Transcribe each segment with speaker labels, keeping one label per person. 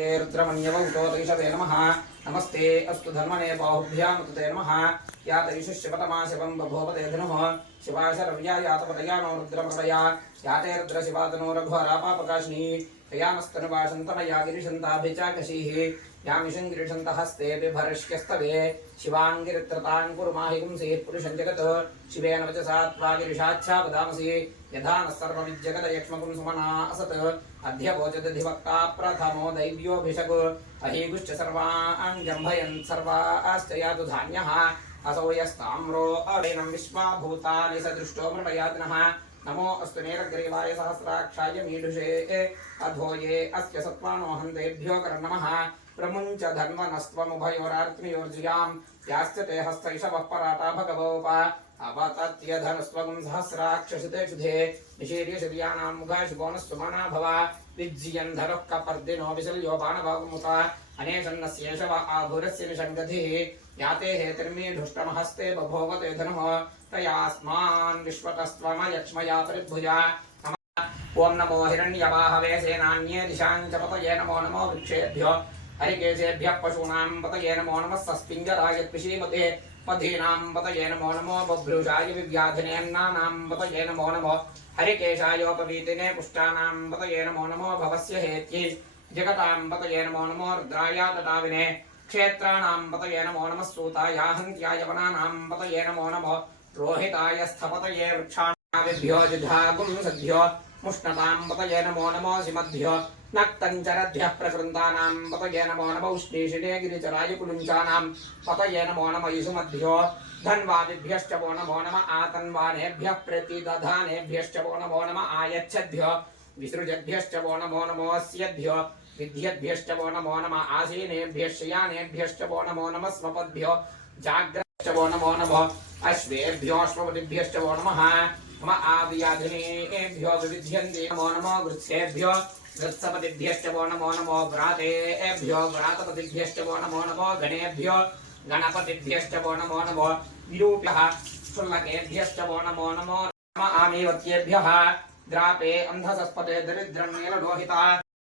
Speaker 1: रुद्रमण्यवौतोदैषवे नमः। नमस्ते अस्तु धर्मने बाहुभ्या ते नमः। या शिवम बभोपते धनुः। शिवाशरव्या यातपतया नो रुद्रमृतया या ते रुद्रशिवातनो रघुहरापापकाशिनी तयामस्तनुवासन्तमया गिरिशन्ताभिचाकशीः यामिषम् गिरिशन्त हस्ते बिभर्ष्यस्तवे, शिवान् गिरित्रतान् कुर्माहि पुंसीः जगत्, शिवेन वचसा त्वा गिरिशाच्छा वदामसि यथा नः प्रथमो दैव्योऽभिषक्, अहीगुश्च सर्वाश्च यातु धान्यः असौ यस्ताम्रो अडेनं विश्वा भूतानि स दृष्टो मृणयात्नः। नमो अस्तु नेरग्रीवाय सहस्राक्षाय मीढुषे अधोये अस्य सत्त्वानो हन्तेभ्यो करनमः प्रमुञ्च धन्वनस्त्वमुभयोरार्त्मियोर्जियाम् याश्च ते हस्तैषवः पराता भगवोप। अपतत्यधनस्त्वगुं सहस्राक्षसिते शुधे निषेर्यशर्याणां मुखाशुभोनः सुमना भव विज्यन् धरः कपर्दिनो विशल्यो बाणभागमुत अनेशन्नस्येषव आभुरस्य निषङ्गतिः याते हेतिर्मीढुष्टमहस्ते बभोवते धनुः तयास्मान् विश्वतस्त्वमयक्ष्मया परिभुजा। ॐ नमो हिरण्यवाहवे सेनान्ये दिशां च पतये नमो नमो वृक्षेभ्यो। हरिकेशेभ्यः पशूनां पतये नमो नमः सस्पिञ्जराय त्विषीमते पथीनां पतये नमो नमो बभ्रूषाय विव्याधिनेन्नानां पतये नमो नमो हरिकेशायोपवीतिने पुष्टानां पतये नमो नमो भवस्य हेत्यै। जगतां पतये नमो नमो रुद्राय ददाविने। क्षेत्राणां पतये नमो नमः सूताय हन्त्याय वनानां पतये नमो नमो रोहिताय स्थपतये वृक्षाणाविभ्यो जुधागुं सद्भ्यो मुष्णतां पतये नमो नमो सिमद्भ्यो नक्तञ्चरद्भ्यः प्रकृन्तानां पतये नमो नमो उष्णीषिणे गिरिचराय कुलुञ्चानां पतये नमो नम यिषुमद्भ्यो धन्वादिभ्यश्च वो नमो नम आतन्वानेभ्यः प्रतिदधानेभ्यश्च वो नमो नम आयच्छद्भ्यो विसृजद्भ्यश्च वो नमो नमोऽस्यद्भ्यो विद्यद्भ्यश्च वो नमो नम वो नमो, नमः स्वपद्भ्यो जाग्रश्च वो नमो नमः अश्वेभ्योऽश्वपतिभ्यश्च वो नमः मम विविध्यन्ते नमो नमो वृत्सपतिभ्यश्च वो नमो नमो व्रातेभ्यो व्रातपतिभ्यश्च वो नमो नमो गणेभ्यो गणपतिभ्यश्च वो नमो नमो वो नमो नमो आमीवत्येभ्यः, द्रापे अन्धसस्पते दरिद्रन्नीललोहिता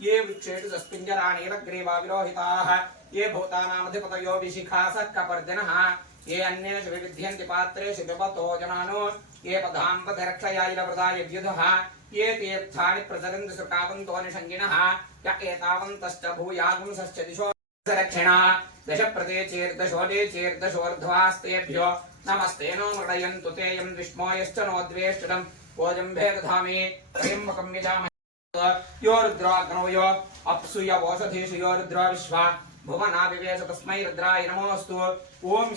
Speaker 1: ये वृक्षेषु सस्पिञ्जरा नीलग्रीवा विलोहिताः ये भूतानामधिपतयो ये अन्येषु विविध्यन्ति पात्रेषु पिबतो जनानो। ये पदां पदरक्षयायिलवृता यद्युधः ये तीर्थानि प्रचरन्ति सुकावन्तो निषङ्गिणः। य एतावन्तश्च दिशो रक्षिणा दश प्रते चेर्दशोदे चेर्दशोर्ध्वास्तेभ्यो। नमस्ते नो मृडयन्तु ते यं विष्मोयश्च नो द्वेष्टिदम् ओजम्भे दधामि। यजामहे यो विश्वा भुवना विवेश तस्मै रुद्राय नमोऽस्तु। ॐ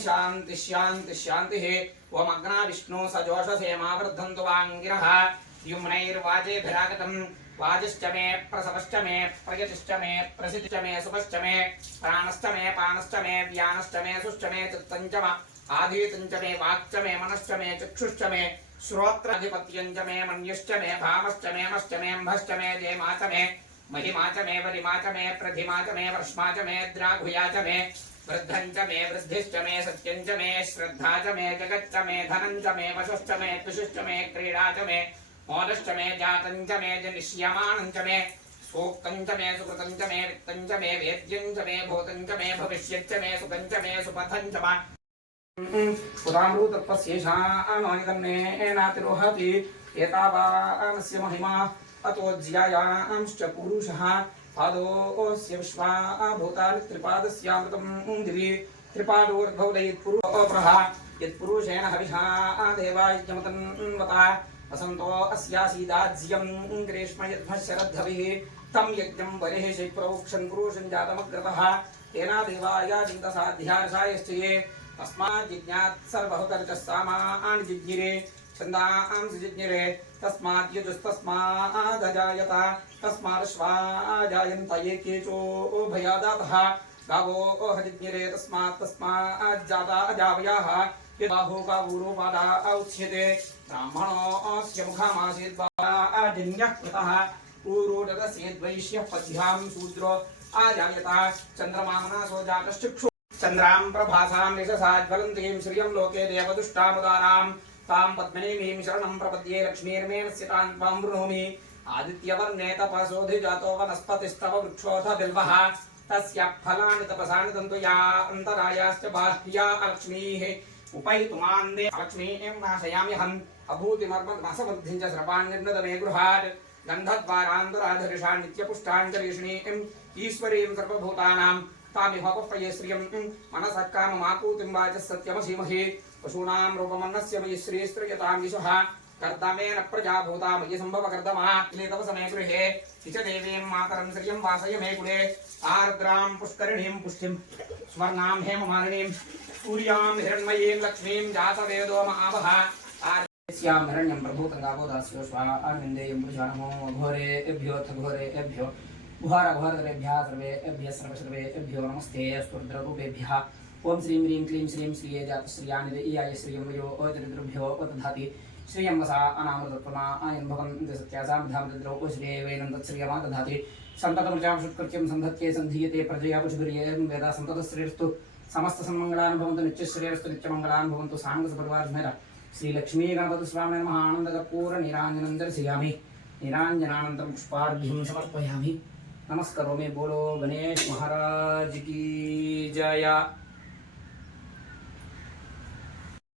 Speaker 1: विष्णु सजोषसेमावृद्धन्तु वाङ्गिरः। युम्नैर्वाजेभिरागतम्। वाजिश्च मे, प्रसवश्च मे मे, प्रसिद्धिश्च मे सुपश्च मे मे, पानश्च मे, व्यानश्च मे, सुश्च मे मे। वाक्च मे, मनश्च मे, चक्षुश्च मे। श्रोत्राधिपत्यञ्च मे मन्युश्च मे भामश्च मे मश्च मे म्भश्च मे जेमा च मे महिमा च मे वरिमा च मे प्रधिमा च मे वर्ष्मा च मे द्राघुया च मे वृद्धं मे वृद्धिश्च मे सत्यं मे श्रद्धा च मे जगच्च मे धनं मे वशुश्च मे तुषुश्च मे क्रीडा च मे मोदश्च मे जातं च मे जनिष्यमानं च मे सूक्तं मे सुकृतं मे च मे वेद्यं मे भूतं मे भविष्यच्च मे सुखं मे सुपथं च पुरामृतत्वस्येषामानितन्नेनातिरोहति एतावानस्य महिमा अतोज्यायांश्च पुरुषः पादोऽस्य विश्वा यत्पुरुषेण हविषा देवायज्ञमतन्वता वसन्तो अस्यासीदाज्यं ग्रीष्म यद्मः तं यज्ञं बलिः शैप्रोक्षन् पुरुषं जातमग्रतः तेना देवायाजितसाध्यार्षायश्च ये तस्मात् जिज्ञात् सर्वहुतर्चः सामान् जिज्ञिरे छन्दांसि ये केचो भयादातः, गावो हजिज्ञिरे तस्मात् तस्माज्जाता अजावयाः, यद्बाहो गावूरोपादा उच्यते ब्राह्मणोऽस्य मुखमासीत् वाजिन्यः कृतः। ऊरोदरसेद्वैश्यः पद्भ्यां शूद्रो आजायत। चन्द्रमामनासो जातश्चक्षु చంద్రాం ప్రభాసాం యశసాజ్వలం తీం శ్రియం లోకే దేవదుష్టాముదారాం. తాం పద్మినీమీం శరణం ప్రపద్యే లక్ష్మీర్మే వస్యతాం త్వాం బృణోమి ఆదిత్యవర్ణే తపసోధి జాతో వనస్పతిస్తవ వృక్షోధ బిల్వః. తస్య ఫలాని తపసాని తంతుయా అంతరాయాశ్చ బాహ్యా లక్ష్మీః ఉపైతుమాందే లక్ష్మీం నాశయామ్యహం అభూతిమర్మసమర్థించ సర్వాన్యన్నదమే గృహాత్. గంధద్వారాంధురాధరిషాన్ నిత్యపుష్టాంజలీషిణీం ఈశ్వరీం సర్వభూతానాం. सर्वभूतानां तामिहोपप्रये श्रियं मनसः काममाकूतिं वाचः सत्यमसीमहि पशूनां रूपमन्नस्य मयि श्रीस्त्रियतां यशः कर्दमेन प्रजा भूता मयि सम्भव कर्दमा किले तव समे गृहे। हि च देवीं मातरं वासय मे कुले आर्द्रां पुष्करिणीं पुष्टिं। स्वर्णां हेममालिनीं। सूर्यां हिरण्मयीं लक्ष्मीं जातवेदो महावः स्यां हिरण्यं प्रभूतं गावोदास्यो स्वानिन्देयं पुरुषाणमो घोरेभ्योऽथ घोरेभ्यो गुहारघोरतरेभ्यः सर्वेभ्यः सर्वसर्वेभ्यो नमस्ते। स्फुर्द्ररूपेभ्यः ॐ श्रीं ह्रीं क्लीं श्रीं श्रिये जातश्रियानिदयीयाय श्रियं वयो अचरिद्रभ्यो दधाति श्रियं वसा अनामृतत्वमा आयन् भवन्ति सत्यासां धामदद्रौ श्रियेवैनं तत्श्रियमा दधाति। सन्ततमृचां शुत्कृत्यं सन्धत्ये सन्धीयते प्रजया पशुभिर्यें वेदा सन्ततश्रेयस्तु समस्तसन्मङ्गलान् भवन्तु नित्यश्रेयस्तु नित्यमङ्गलान् भवन्तु साङ्गसपरिवारमेर श्रीलक्ष्मी गणपति स्वामी नमः आनन्दकर्पूर निराञ्जनं दर्शयामि। निराञ्जनानन्तरं पुष्पार्घ्यं समर्पयामि। नमस्करोमि बोलो गणेश महाराज की जय।